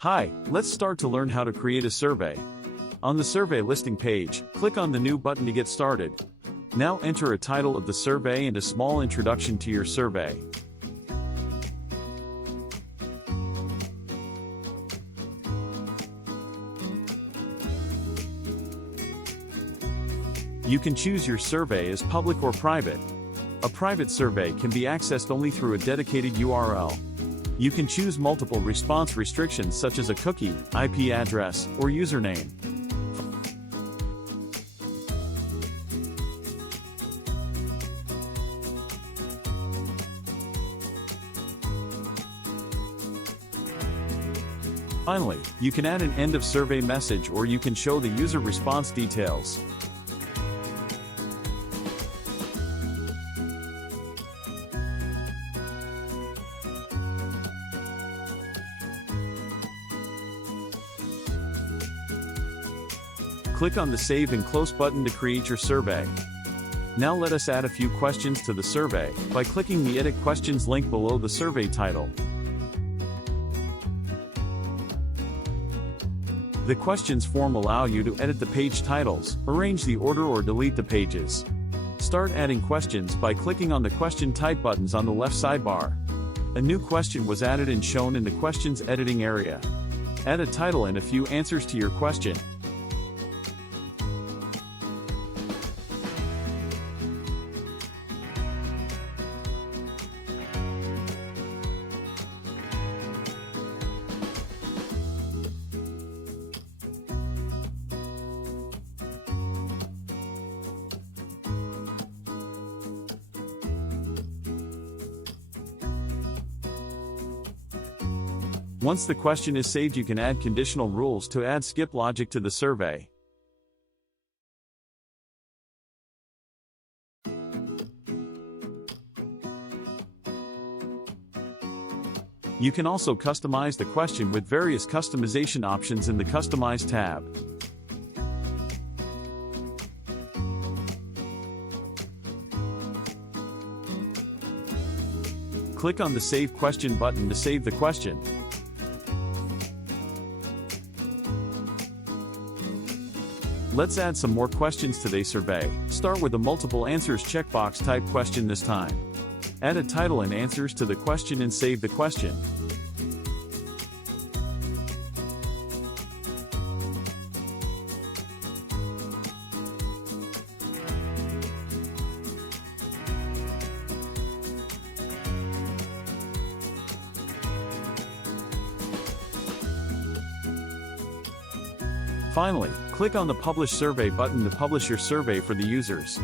Hi, let's start to learn how to create a survey. On the survey listing page, click on the New button to get started. Now enter a title of the survey and a small introduction to your survey. You can choose your survey as public or private. A private survey can be accessed only through a dedicated URL. You can choose multiple response restrictions such as a cookie, IP address, or username. Finally, you can add an end of survey message or you can show the user response details. Click on the Save and Close button to create your survey. Now let us add a few questions to the survey by clicking the Edit Questions link below the survey title. The questions form allow you to edit the page titles, arrange the order or delete the pages. Start adding questions by clicking on the Question Type buttons on the left sidebar. A new question was added and shown in the Questions editing area. Add a title and a few answers to your question. Once the question is saved, you can add conditional rules to add skip logic to the survey. You can also customize the question with various customization options in the Customize tab. Click on the Save Question button to save the question. Let's add some more questions to the survey. Start with a multiple answers checkbox type question this time. Add a title and answers to the question and save the question. Finally, click on the Publish Survey button to publish your survey for the users.